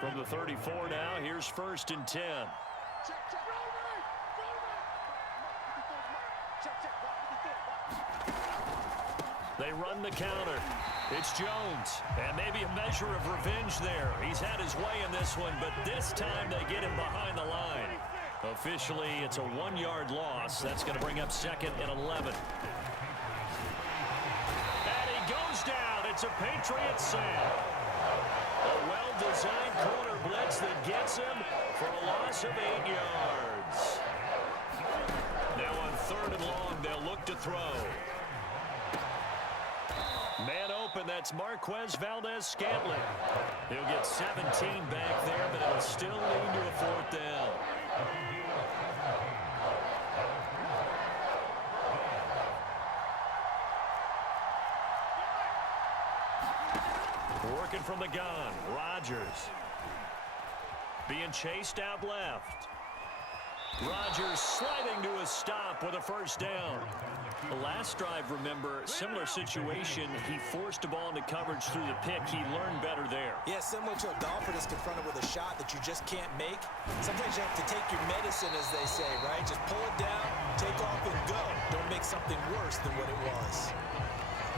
From the 34 now, here's 1st and 10. They run the counter. It's Jones, and maybe a measure of revenge there. He's had his way in this one, but this time they get him behind the line. Officially, it's a 1-yard loss. That's going to bring up 2nd and 11. And he goes down. It's a Patriots sack. A well-designed corner blitz that gets him for a loss of 8 yards. Now on 3rd and long, they'll look to throw. Man open, that's Marquez Valdez-Scantling. He'll get 17 back there, but it'll still lead to a 4th down. Working from the gun, Rodgers. Being chased out left. Rodgers sliding to a stop with a 1st down. The last drive, remember, similar situation. He forced the ball into coverage through the pick. He learned better there. Yeah, similar to a golfer that's confronted with a shot that you just can't make. Sometimes you have to take your medicine, as they say, right? Just pull it down, take off, and go. Don't make something worse than what it was.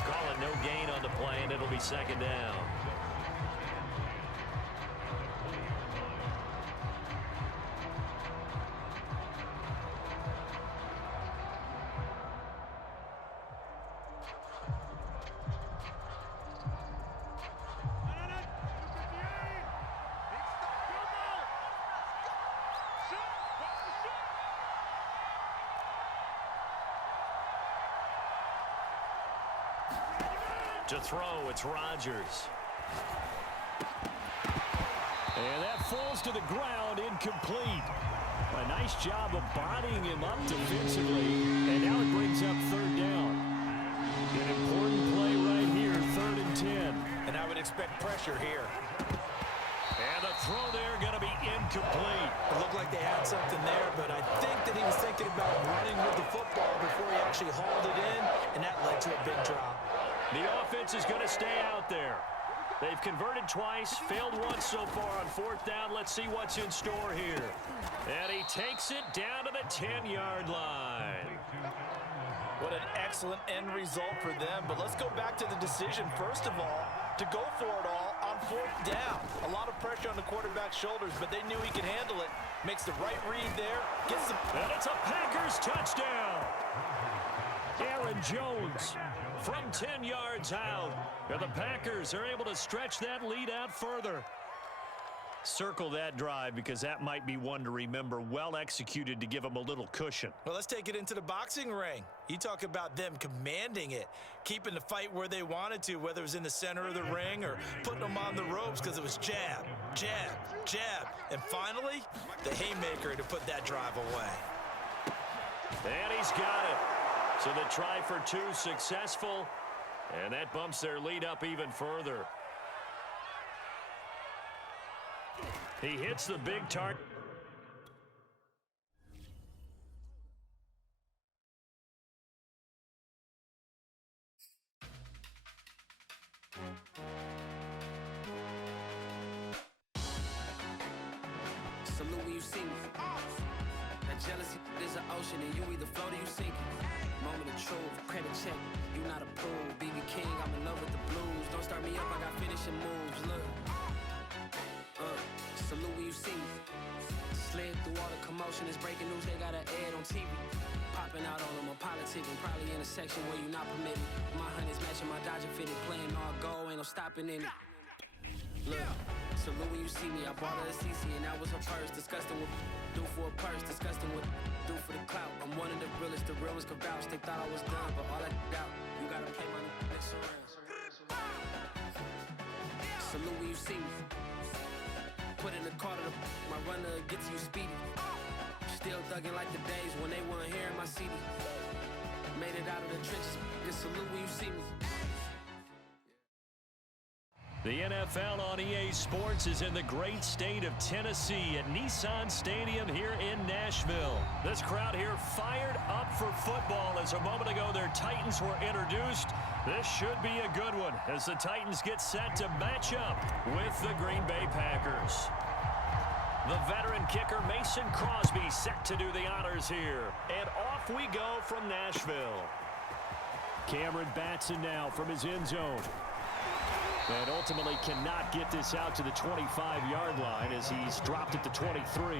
Call it no gain on the play, and it'll be 2nd down. To throw, it's Rodgers. And that falls to the ground, incomplete. A nice job of bodying him up defensively. And now it brings up 3rd down. An important play right here, 3rd and 10. And I would expect pressure here. And the throw there going to be incomplete. It looked like they had something there, but I think that he was thinking about running with the football before he actually hauled it in, and that led to a big drop. The offense is going to stay out there. They've converted twice, failed once so far on 4th down. Let's see what's in store here. And he takes it down to the 10-yard line. What an excellent end result for them. But let's go back to the decision, first of all, to go for it all on 4th down. A lot of pressure on the quarterback's shoulders, but they knew he could handle it. Makes the right read there. Gets the... And it's a Packers touchdown. Aaron Jones from 10 yards out. And the Packers are able to stretch that lead out further. Circle that drive because that might be one to remember. Well executed to give them a little cushion. Well, let's take it into the boxing ring. You talk about them commanding it, keeping the fight where they wanted to, whether it was in the center of the ring or putting them on the ropes because it was jab, jab, jab. And finally, the haymaker to put that drive away. And he's got it. So the try for 2 successful, and that bumps their lead up even further. He hits the big target. Salute when you see me. That jealousy is an ocean, and you either float or you sink. Moment of truth, credit check, you not approved. BB King, I'm in love with the blues. Don't start me up, I got finishing moves. Look, salute when you see me. Slid through all the commotion, it's breaking news, they got an ad on TV. Popping out on them, I'm politicking, probably in a section where you not permitted. My honey's matching my Dodger fitted, playing all goal, ain't no stopping in it. Look, salute when you see me, I bought her a CC and that was her purse. Disgusting with do for a purse, disgusting with do for the clout. I'm one of the realest, the real ones could vouch. They thought I was done, but all I doubt, you gotta play my next around. Salute when you see me. Put in the car to my runner gets you speedy. Still thugging like the days when they weren't hearing my CD. Made it out of the trenches, just salute when you see me. The NFL on EA Sports is in the great state of Tennessee at Nissan Stadium here in Nashville. This crowd here fired up for football as a moment ago their Titans were introduced. This should be a good one as the Titans get set to match up with the Green Bay Packers. The veteran kicker Mason Crosby set to do the honors here. And off we go from Nashville. Cameron Batson now from his end zone. And ultimately cannot get this out to the 25-yard line as he's dropped at the 23.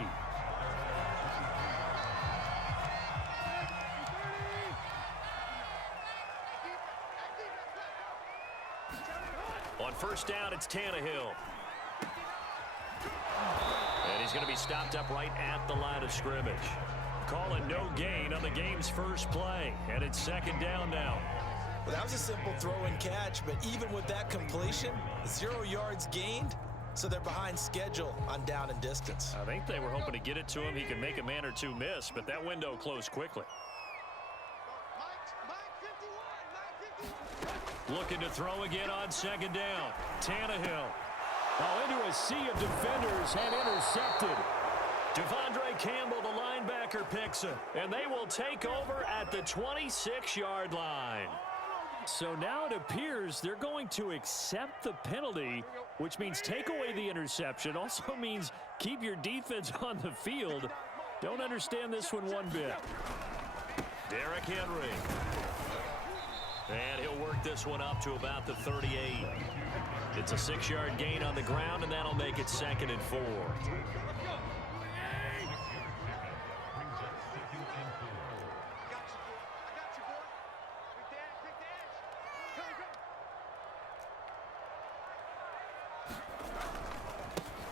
On first down, it's Tannehill. And he's going to be stopped up right at the line of scrimmage. Calling no gain on the game's first play. And it's second down now. Well, that was a simple throw and catch, but even with that completion, 0 yards gained, so they're behind schedule on down and distance. I think they were hoping to get it to him. He could make a man or two miss, but that window closed quickly. Looking to throw again on second down. Tannehill. Oh, into a sea of defenders and intercepted. Devondre Campbell, the linebacker, picks it, and they will take over at the 26-yard line. So now it appears they're going to accept the penalty, which means take away the interception. Also means keep your defense on the field. Don't understand this one bit. Derrick Henry. And he'll work this one up to about the 38. It's a 6-yard gain on the ground, and that'll make it 2nd and 4.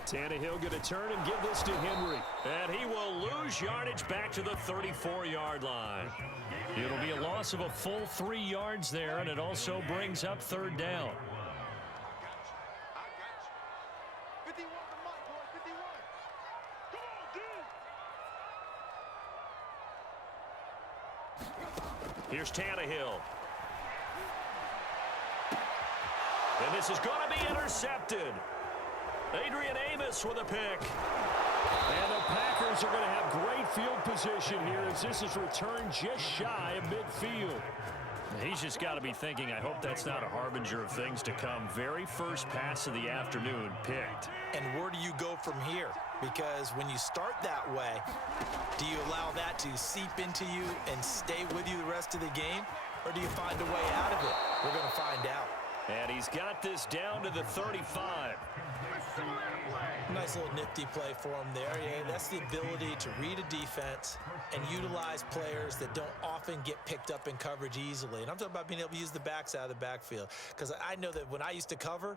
Tannehill going to turn and give this to Henry. And he will lose yardage back to the 34-yard line. It'll be a loss of a full 3 yards there, and it also brings up third down. Here's Tannehill. And this is going to be intercepted. Adrian Amos with a pick. And the Packers are going to have great field position here as this is returned just shy of midfield. He's just got to be thinking, I hope that's not a harbinger of things to come. Very first pass of the afternoon picked. And where do you go from here? Because when you start that way, do you allow that to seep into you and stay with you the rest of the game? Or do you find a way out of it? We're going to find out. And he's got this down to the 35. Nice little nifty play for him there. Yeah, that's the ability to read a defense and utilize players that don't often get picked up in coverage easily. And I'm talking about being able to use the backs out of the backfield. Because I know that when I used to cover,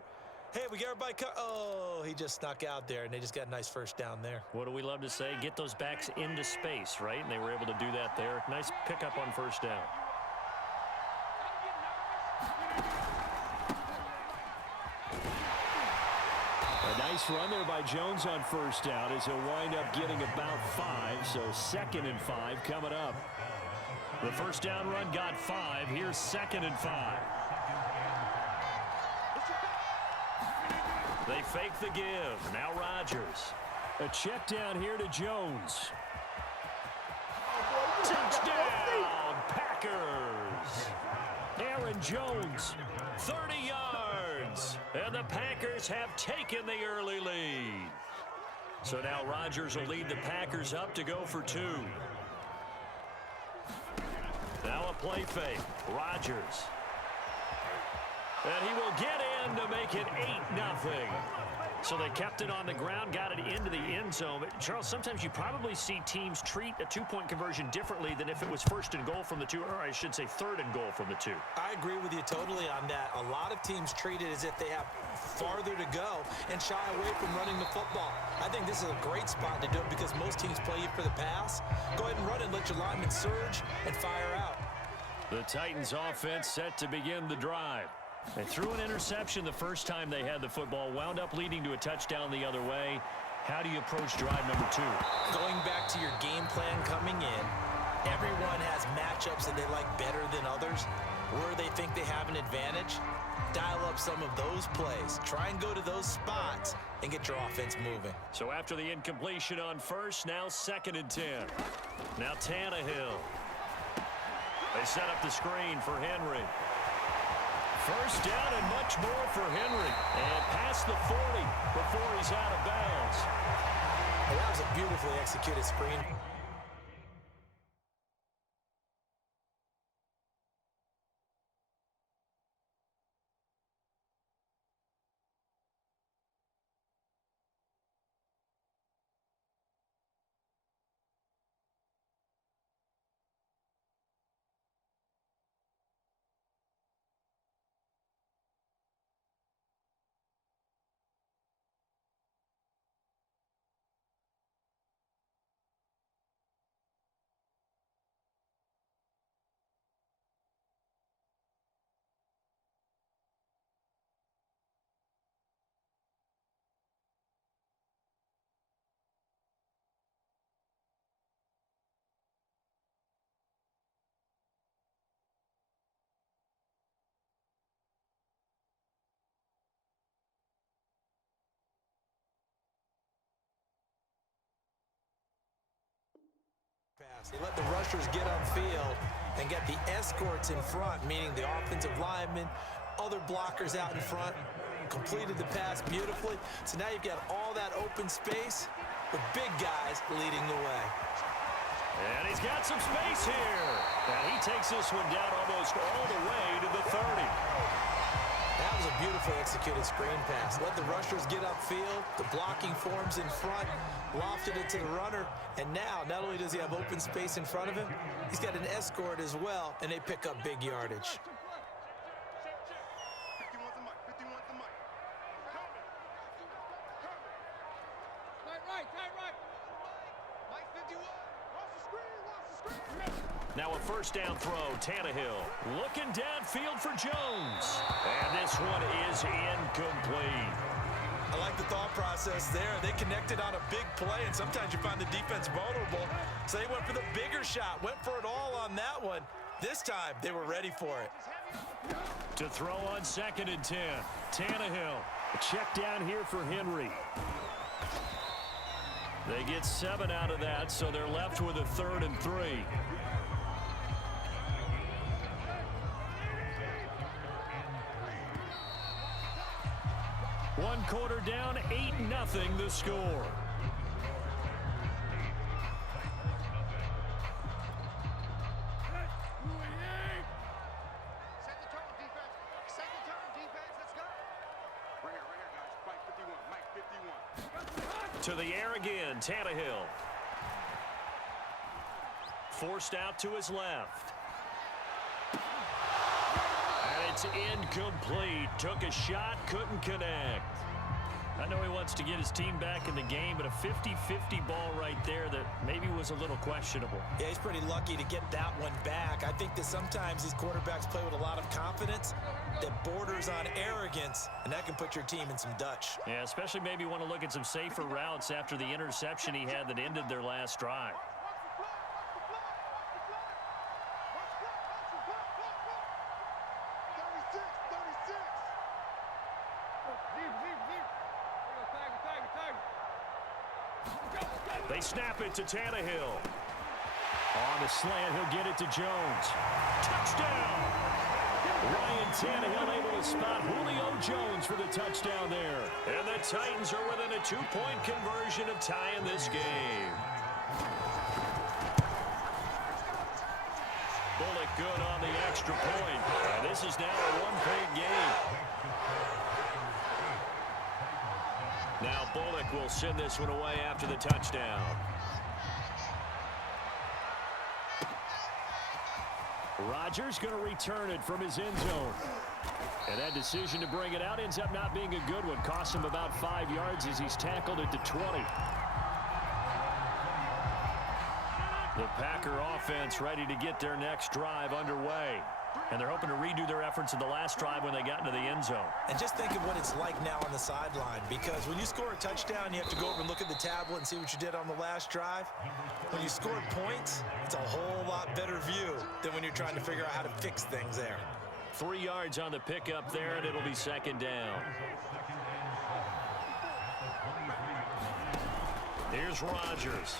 hey, we got everybody oh, he just snuck out there, and they just got a nice first down there. What do we love to say? Get those backs into space, right? And they were able to do that there. Nice pickup on first down. A nice run there by Jones on first down as he'll wind up getting about 5, so 2nd and 5 coming up. The first down run got 5. Here's 2nd and 5. They fake the give. Now Rodgers. A check down here to Jones. Touchdown, Packers. Aaron Jones, 30 yards. And the Packers have taken the early lead. So now Rodgers will lead the Packers up to go for 2. Now a play fake. Rodgers. And he will get in to make it 8-0. So they kept it on the ground, got it into the end zone. But Charles, sometimes you probably see teams treat a 2-point conversion differently than if it was 1st and goal from the 2, or I should say 3rd and goal from the 2. I agree with you totally on that. A lot of teams treat it as if they have farther to go and shy away from running the football. I think this is a great spot to do it because most teams play you for the pass. Go ahead and run and let your linemen surge and fire out. The Titans offense set to begin the drive. They threw an interception the first time they had the football, wound up leading to a touchdown the other way. How do you approach drive number 2? Going back to your game plan coming in, everyone has matchups that they like better than others, where they think they have an advantage. Dial up some of those plays. Try and go to those spots and get your offense moving. So after the incompletion on first, now 2nd and 10. Now Tannehill. They set up the screen for Henry. First down and much more for Henry. And past the 40 before he's out of bounds. Well, that was a beautifully executed screen. They let the rushers get upfield and get the escorts in front, meaning the offensive linemen, other blockers out in front, completed the pass beautifully. So now you've got all that open space with big guys leading the way. And he's got some space here. And he takes this one down almost all the way to the 30. That was a beautifully executed screen pass. Let the rushers get upfield, the blocking forms in front, lofted it to the runner, and now not only does he have open space in front of him, he's got an escort as well, and they pick up big yardage. Now a first down throw, Tannehill looking downfield for Jones. And this one is incomplete. I like the thought process there. They connected on a big play, and sometimes you find the defense vulnerable. So they went for the bigger shot, went for it all on that one. This time, they were ready for it. To throw on 2nd and 10. Tannehill, a check down here for Henry. They get 7 out of that, so they're left with a 3rd and 3. One quarter down, 8-0 the score. To the air again, Tannehill. Forced out to his left. And it's incomplete. Took a shot, couldn't connect. I know he wants to get his team back in the game, but a 50-50 ball right there that maybe was a little questionable. Yeah, he's pretty lucky to get that one back. I think that sometimes these quarterbacks play with a lot of confidence that borders on arrogance, and that can put your team in some Dutch. Yeah, especially maybe want to look at some safer routes after the interception he had that ended their last drive. They snap it to Tannehill. On the slant, he'll get it to Jones. Touchdown! Ryan Tannehill able to spot Julio Jones for the touchdown there. And the Titans are within a 2-point conversion of tying this game. Bullock good on the extra point. And this is now a one-point game. Now Bullock will send this one away after the touchdown. Rodgers going to return it from his end zone. And that decision to bring it out ends up not being a good one. Cost him about 5 yards as he's tackled it to 20. The Packer offense ready to get their next drive underway. And they're hoping to redo their efforts in the last drive when they got into the end zone. And just think of what it's like now on the sideline, because when you score a touchdown, you have to go over and look at the tablet and see what you did on the last drive. When you score points, it's a whole lot better view than when you're trying to figure out how to fix things there. 3 yards on the pickup there, and it'll be second down. Here's Rodgers.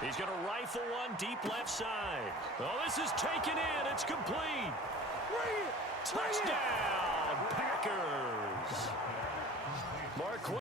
He's going to rifle one deep left side. Oh, this is taken in. It's complete. Touchdown, Packers. Mark